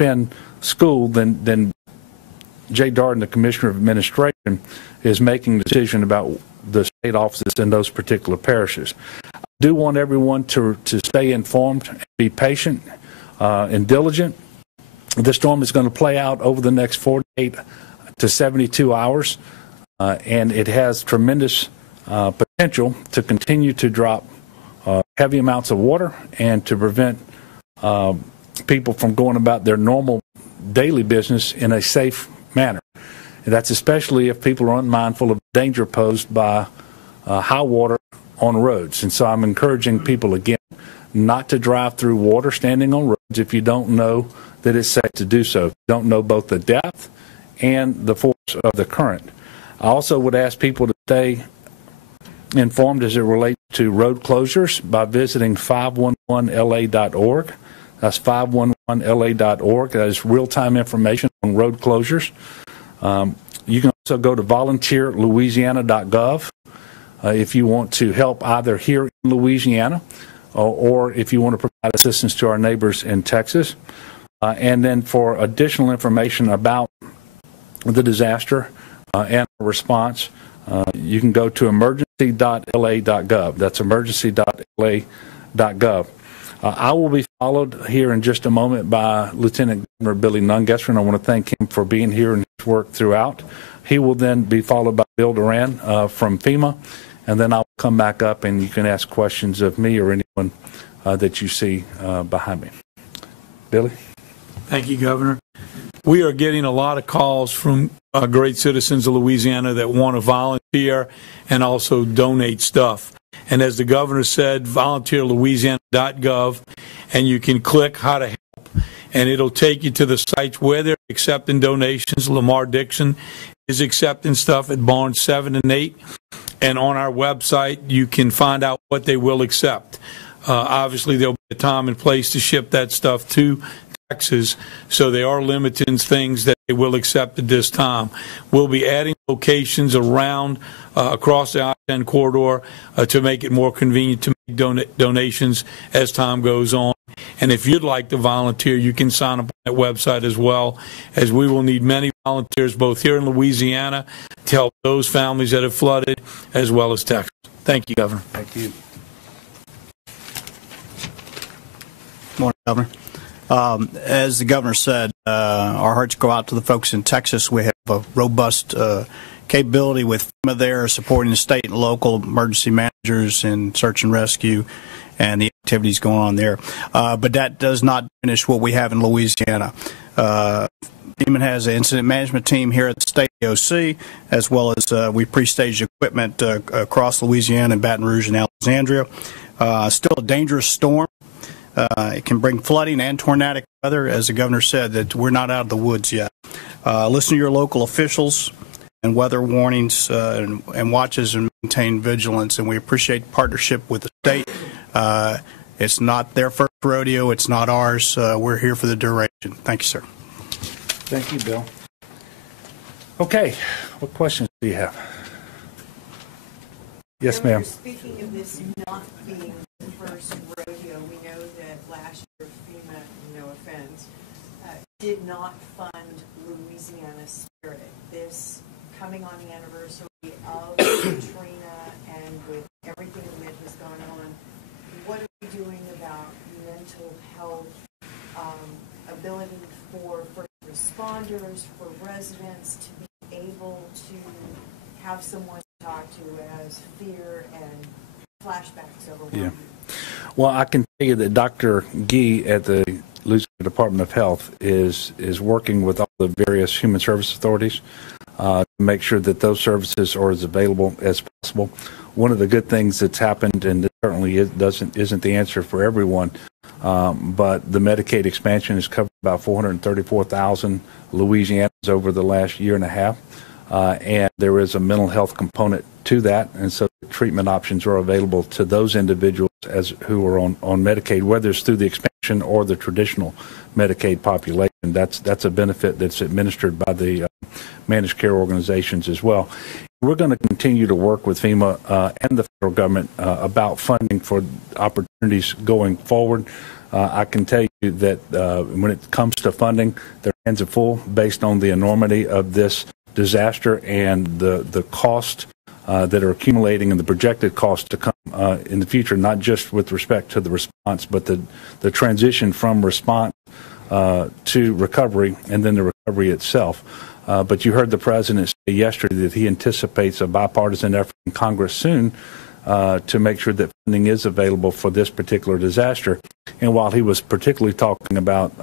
suspend school, then Jay Darden, the Commissioner of Administration, is making the decision about the state offices in those particular parishes. I do want everyone to stay informed, and be patient and diligent. The storm is going to play out over the next 48 to 72 hours, and it has tremendous potential to continue to drop heavy amounts of water and to prevent people from going about their normal daily business in a safe manner. And that's especially if people are unmindful of danger posed by high water on roads. And so I'm encouraging people again not to drive through water standing on roads if you don't know that it's safe to do so. If you don't know both the depth and the force of the current. I also would ask people to stay informed as it relates to road closures by visiting 511la.org. That's 511la.org. That is real-time information on road closures. You can also go to volunteerlouisiana.gov if you want to help either here in Louisiana or if you want to provide assistance to our neighbors in Texas. And then for additional information about the disaster and response, you can go to emergency.la.gov. That's emergency.la.gov. I will be followed here in just a moment by Lieutenant Governor Billy Nungesser, and I want to thank him for being here and his work throughout. He will then be followed by Bill Duran from FEMA, and then I'll come back up and you can ask questions of me or anyone that you see behind me. Billy? Thank you, Governor. We are getting a lot of calls from great citizens of Louisiana that want to volunteer and also donate stuff. And as the governor said, volunteerlouisiana.gov, and you can click how to help, and it'll take you to the sites where they're accepting donations. Lamar Dixon is accepting stuff at Barnes 7 and 8, and on our website you can find out what they will accept. Obviously, there'll be a time and place to ship that stuff to Texas, so they are limiting things that they will accept at this time. We'll be adding locations around across the I-10 corridor to make it more convenient to make donations as time goes on. And if you'd like to volunteer, you can sign up on that website as well, as we will need many volunteers both here in Louisiana to help those families that have flooded as well as Texas. Thank you, Governor. Thank you. Good morning, Governor. As the governor said, our hearts go out to the folks in Texas. We have a robust capability with FEMA there supporting the state and local emergency managers in search and rescue and the activities going on there. But that does not finish what we have in Louisiana. FEMA has an incident management team here at the state OC, as well as we pre-staged equipment across Louisiana and Baton Rouge and Alexandria. Still a dangerous storm. It can bring flooding and tornadic weather. As the governor said, that we're not out of the woods yet. Listen to your local officials and weather warnings and watches and maintain vigilance. And we appreciate partnership with the state. It's not their first rodeo. It's not ours. We're here for the duration. Thank you, sir. Thank you, Bill. Okay, what questions do you have? Yes, ma'am. Speaking of this not being the first rodeo, we know that last year FEMA, no offense, did not fund Louisiana Spirit. This coming on the anniversary of Katrina and with everything that has gone on, what are we doing about mental health, ability for first responders, for residents to be able to have someone to talk to as fear and flashbacks overwhelm you? Well, I can tell you that Dr. Gee at the Louisiana Department of Health is working with all the various human service authorities to make sure that those services are as available as possible. One of the good things that's happened, and it certainly isn't the answer for everyone, but the Medicaid expansion has covered about 434,000 Louisianans over the last year and a half. And there is a mental health component to that, and so treatment options are available to those individuals who are on Medicaid, whether it's through the expansion or the traditional Medicaid population. That's a benefit that's administered by the managed care organizations as well. We're going to continue to work with FEMA and the federal government about funding for opportunities going forward. I can tell you that when it comes to funding, their hands are full based on the enormity of this disaster and the cost that are accumulating and the projected costs to come in the future, not just with respect to the response, but the transition from response to recovery and then the recovery itself. But you heard the president say yesterday that he anticipates a bipartisan effort in Congress soon to make sure that funding is available for this particular disaster. And while he was particularly talking about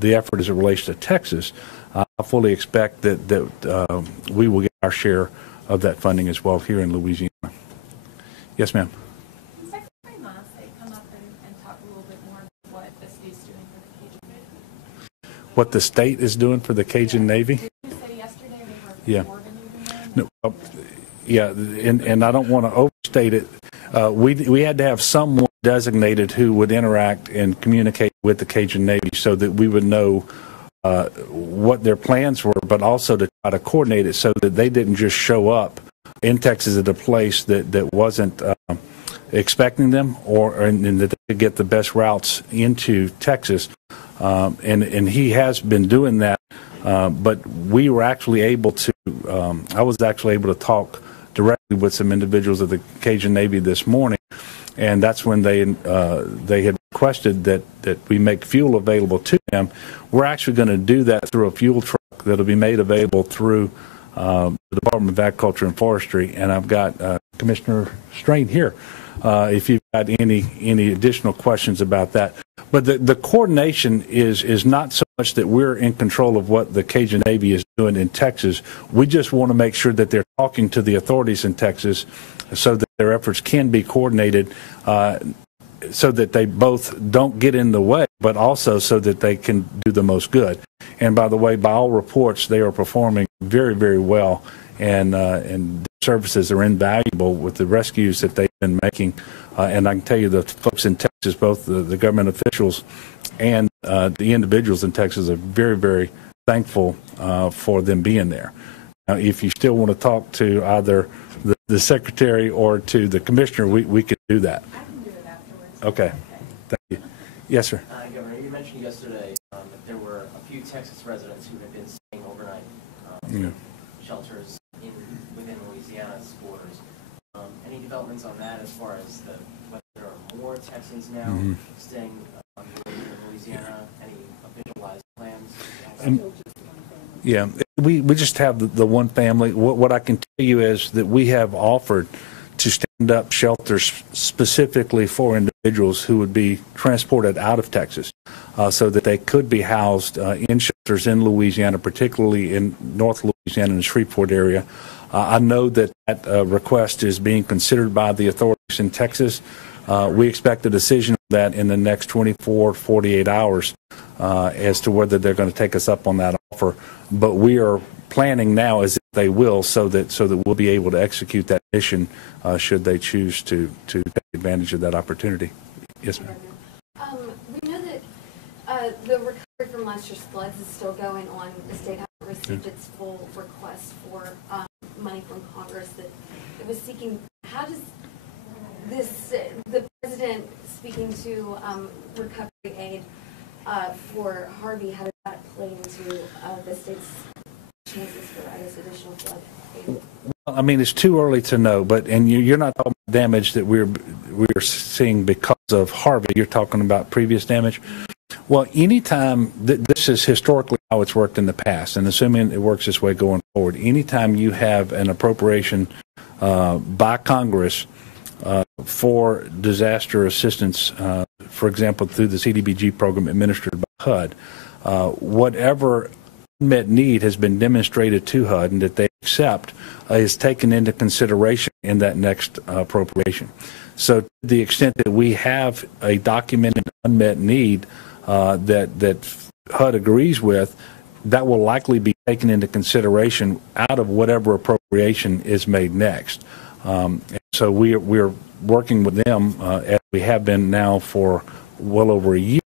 the effort as it relates to Texas, I fully expect that we will get our share of that funding as well here in Louisiana. Yes, ma'am. Can Secretary Massey come up and talk a little bit more about what the state's doing for the Cajun Navy? What the state is doing for the Cajun Navy? Did you say yesterday they were Yeah. coordinating them? No, yeah, and I don't want to overstate it. We had to have someone designated who would interact and communicate with the Cajun Navy so that we would know what their plans were, but also to try to coordinate it so that they didn't just show up in Texas at a place that wasn't expecting them, and that they could get the best routes into Texas. And he has been doing that, but we were actually able to. I was actually able to talk directly with some individuals of the Cajun Navy this morning, and that's when they had requested that we make fuel available to them. We're actually going to do that through a fuel truck that'll be made available through the Department of Agriculture and Forestry, and I've got Commissioner Strain here if you've got any additional questions about that. But the coordination is not so much that we're in control of what the Cajun Navy is doing in Texas. We just want to make sure that they're talking to the authorities in Texas so that their efforts can be coordinated so that they both don't get in the way, but also so that they can do the most good. And by the way, by all reports, they are performing very, very well, and the services are invaluable with the rescues that they've been making. And I can tell you the folks in Texas, both the government officials and the individuals in Texas, are very, very thankful for them being there. Now, if you still want to talk to either the secretary or to the commissioner, we could do that. I can do it afterwards. Okay. Thank you. Yes, sir. Governor, you mentioned yesterday that there were a few Texas residents who had been staying overnight shelters within Louisiana's borders. Any developments on that as far as whether there are more Texans now staying on the border in Louisiana? Any officialized plans? Yeah, we just have the one family. What I can tell you is that we have offered to stand up shelters specifically for individuals who would be transported out of Texas so that they could be housed in shelters in Louisiana, particularly in North Louisiana and the Shreveport area. I know that request is being considered by the authorities in Texas. We expect a decision on that in the next 24, 48 hours as to whether they're going to take us up on that offer. But we are planning now as if they will, so that we'll be able to execute that mission should they choose to take advantage of that opportunity. Yes, ma'am. We know that the recovery from last year's floods is still going on. The state hasn't received its full request for money from Congress that it was seeking. How does the president speaking to recovery aid for Harvey, how does that play into the state's chances for additional flood aid? Well, I mean, it's too early to know, and you're not talking about damage that we're seeing because of Harvey. You're talking about previous damage. Well, anytime this is historically how it's worked in the past, and assuming it works this way going forward, anytime you have an appropriation by Congress for disaster assistance, for example, through the CDBG program administered by HUD, whatever unmet need has been demonstrated to HUD and that they accept is taken into consideration in that next appropriation. So to the extent that we have a documented unmet need that HUD agrees with, that will likely be taken into consideration out of whatever appropriation is made next. And so we're working with them, as we have been now for well over a year,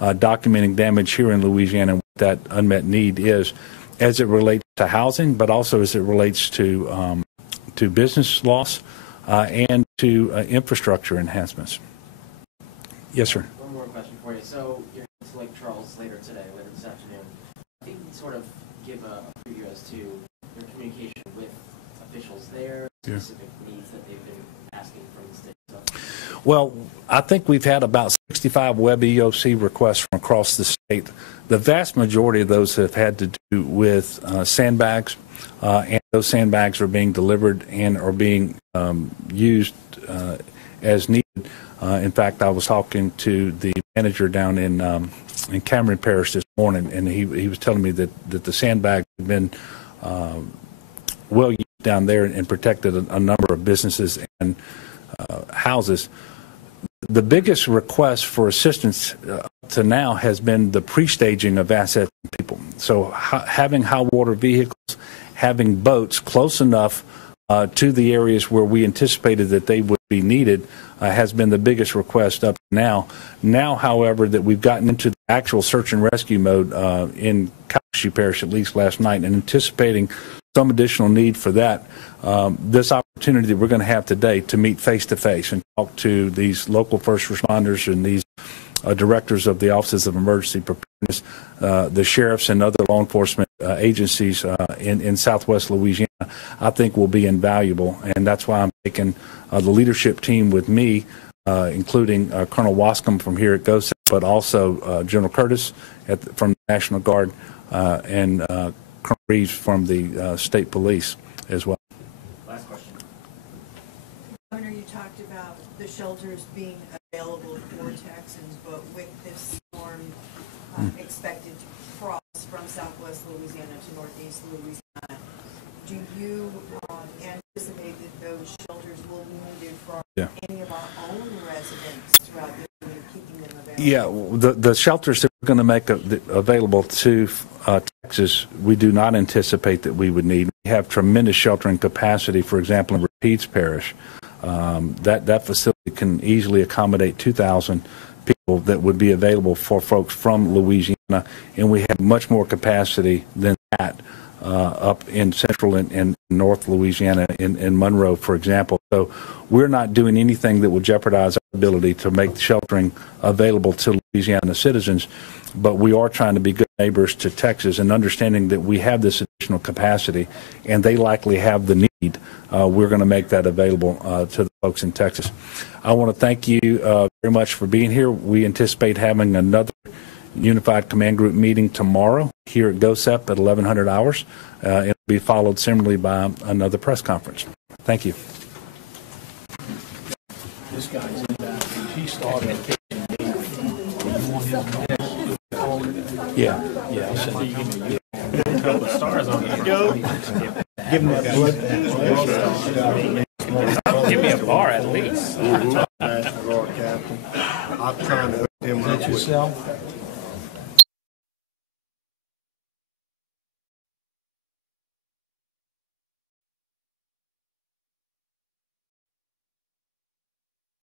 documenting damage here in Louisiana and what that unmet need is as it relates to housing, but also as it relates to business loss and to infrastructure enhancements. Yes, sir. One more question. for you. So you're going to Lake Charles later today, later this afternoon. I think you'd sort of give a preview as to your communication with officials there, specific needs that they've been asking from the state. So. Well, I think we've had about 65 web EOC requests from across the state. The vast majority of those have had to do with sandbags, and those sandbags are being delivered and are being used as needed. In fact, I was talking to the manager down in Cameron Parish this morning, and he was telling me that the sandbags have been well used down there and protected a number of businesses and houses. The biggest request for assistance to now has been the pre-staging of assets and people. So having high water vehicles, having boats close enough to the areas where we anticipated that they would be needed has been the biggest request up to now. Now, however, that we've gotten into the actual search and rescue mode in Calcasieu Parish, at least last night, and anticipating some additional need for that, this opportunity that we're going to have today to meet face-to-face and talk to these local first responders and these directors of the Offices of Emergency Preparedness, the sheriffs and other law enforcement agencies in southwest Louisiana, I think will be invaluable. And that's why I'm taking the leadership team with me, including Colonel Wascom from here at GOSEP, but also General Curtis from the National Guard and Colonel Reeves from the State Police as well. Last question. Governor, you talked about the shelters being available for Texans, but with this storm expected to cross from southwest Louisiana to northeast Louisiana, do you anticipate that those shelters will be needed for any of our own residents rather than keeping them available? Yeah, the shelters that we're going to make available to Texas, we do not anticipate that we would need. We have tremendous sheltering capacity, for example, in Rapides Parish. That facility can easily accommodate 2,000 people that would be available for folks from Louisiana, and we have much more capacity than that up in central and north Louisiana, in Monroe, for example. So we're not doing anything that will jeopardize our ability to make sheltering available to Louisiana citizens, but we are trying to be good neighbors to Texas and understanding that we have this additional capacity and they likely have the need. We're going to make that available to the folks in Texas. I want to thank you very much for being here. We anticipate having another Unified Command Group meeting tomorrow here at GOSEP at 1100 hours. It'll be followed similarly by another press conference. Thank you. This guy's in that. He started. Yeah. A couple of stars on it. Give me Give me a bar at least. National Guard captain. I'm trying to hook him up with